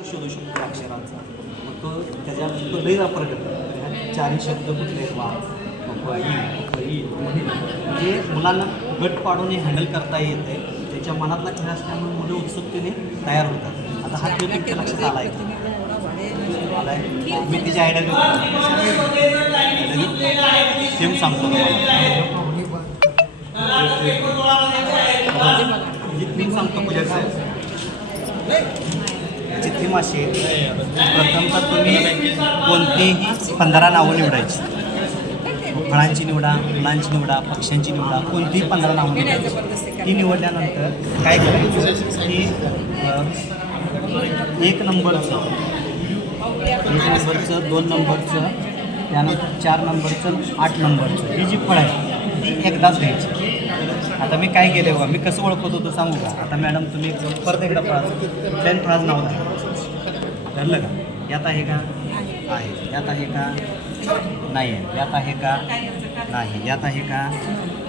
तो शोधू शकतो अक्षरांचा. मग तो त्याच्या तो लई वापर करतो. म्हणजे चारही शब्द कुठले वा ई, म्हणजे मुलांना गट पाडून हँडल करता येते त्याच्या मनातला खेळ असल्यामुळे मुलं उत्सुकतेने तयार होतात. आता हा खेळ तुमच्या लक्षात आला आहे आला आहे मी तिची आयडिया सेम सांगतो मी म्हणजे सांगतो पूजा साहेब जिथे मासे प्रथमतः तुम्ही कोणतीही पंधरा नावं निवडायची. फळांची निवडा फुलांची निवडा पक्ष्यांची निवडा कोणतीही पंधरा नावं निवडायची. ती निवडल्यानंतर काय करायचं? की एक नंबरचं एक नंबरचं दोन नंबरचं त्यानंतर चार नंबरचं आठ नंबरचं ही जी फळं आहे ती एकदाच घ्यायची. आता मी काय केलं बघा मी कसं ओळखत होतो सांगू का? आता मॅडम तुम्ही परत एकदा फळाचं प्लॅन फ्राज नाव द्या. ठरलं का? यात आहे का? आहे. यात आहे का? नाही आहे. यात आहे का? नाही. यात आहे का?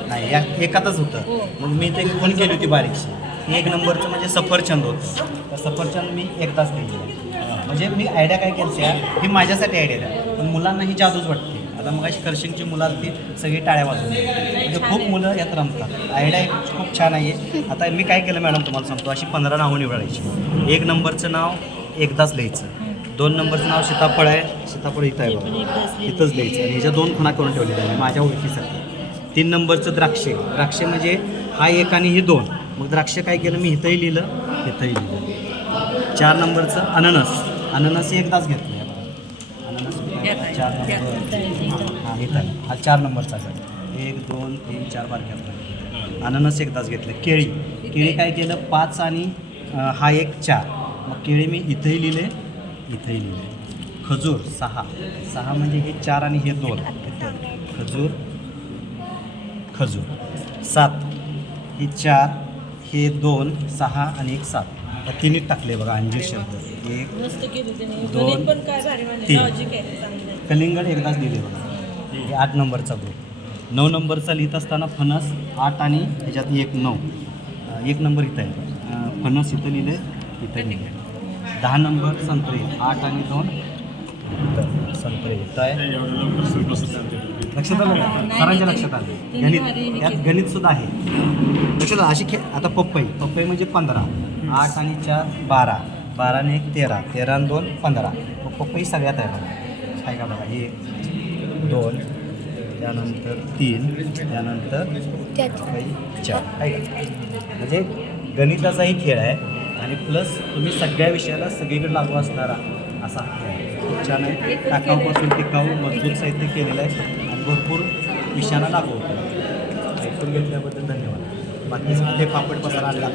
नाही. या एकातच होतं. मग मी ते फोन केली होती बारीकशी? एक नंबरचं म्हणजे सफरचंद होतं. तर सफरचंद मी एकदाच केली म्हणजे मी आयडिया काय केली ही माझ्यासाठी आयडिया आहे. पण मुलांना ही जादूच वाटते. आता मग अशी खर्शिंगची मुलं आली ती सगळी टाळ्या वाजवून म्हणजे खूप मुलं यात रमतात. आयडिया खूप छान आहे. आता मी काय केलं मॅडम तुम्हाला सांगतो. अशी पंधरा नावं निवडायची. एक नंबरचं नाव एकदाच लिहायचं. दोन नंबरचं नाव सीताफळ आहे. सीताफळ इथं आहे बघा. इथंच लिहायचं. आणि ह्याच्या दोन खुणा करून ठेवलेल्या आहे माझ्या ओळखीसाठी. तीन नंबरचं द्राक्षे द्राक्षे म्हणजे हा एक आणि ही दोन. मग द्राक्ष काय केलं? मी इथंही लिहिलं इथंही लिहिलं. चार नंबरचं अननस. अननस हे एकदाच घेतलं आहे बघा. अननस मी काय केलं? चार नंबर हां इथं हा चार नंबरचा आहे एक दोन तीन चार बार घेतला अननस एकदाच घेतलं. केळी. केळी काय केलं? पाच आणि हा एक चार. मग केळी मी इथंही लिहिले इथंही लिहिले. खजूर सहा. सहा म्हणजे हे चार आणि हे दोन. खजूर खजूर. सात. ही चार हे दोन सहा आणि एक सात. या तिन्ही टाकले बघा अंजीर शब्द. एक दोन, तीन. कलिंगड एकदाच लिहिले बघा. हे आठ नंबरचा ग्रुप नऊ नंबरचा लिहित असताना फणस आठ आणि ह्याच्यात एक नऊ. एक नंबर इथं आहे. फणस इथं लिहिले इथं लिहिले. दहा नंबर संत्रे आठ आणि दोन. संत्रे इथं आहे. लक्षात आलं? सरांच्या लक्षात आलं. गणित. यात गणित सुद्धा आहे. लक्षात आलं अशी खे आता पपई. पपई म्हणजे पंधरा. आठ आणि चार बारा. बारा आणि एक तेरा. तेरा आणि दोन पंधरा. मग पपई सगळ्यात आहे बघा. आहे का बघा? एक दोन त्यानंतर तीन त्यानंतर पपई चार. आहे का? म्हणजे गणिताचाही खेळ आहे आणि प्लस तुम्ही सगळ्या विषयाला सगळीकडे लागू असणारा असा खेळ आहे. खूप छान आहे. टाकाऊपासून टिकाऊ मजबूत साहित्य केलेलं आहे आणि भरपूर विषयांना लागू होतो. ऐकून घेतल्याबद्दल धन्यवाद. बाकी पापड पसारा आणला